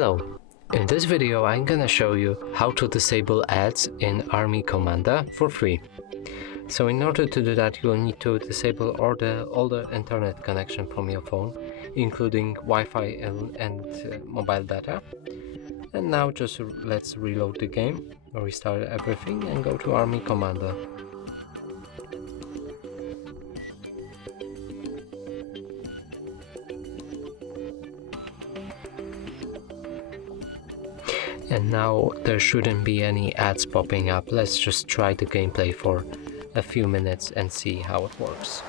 Hello, in this video I'm gonna show you how to disable ads in Army Commander for free. So in order to do that, you'll need to disable all the internet connection from your phone, including Wi-Fi and mobile data. And now just let's reload the game, restart everything and go to Army Commander. And now there shouldn't be any ads popping up. Let's just try the gameplay for a few minutes and see how it works.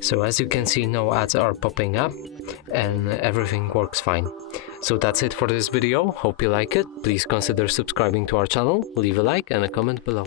So as you can see, no ads are popping up and everything works fine. So that's it for this video. Hope you like it. Please consider subscribing to our channel, leave a like and a comment below.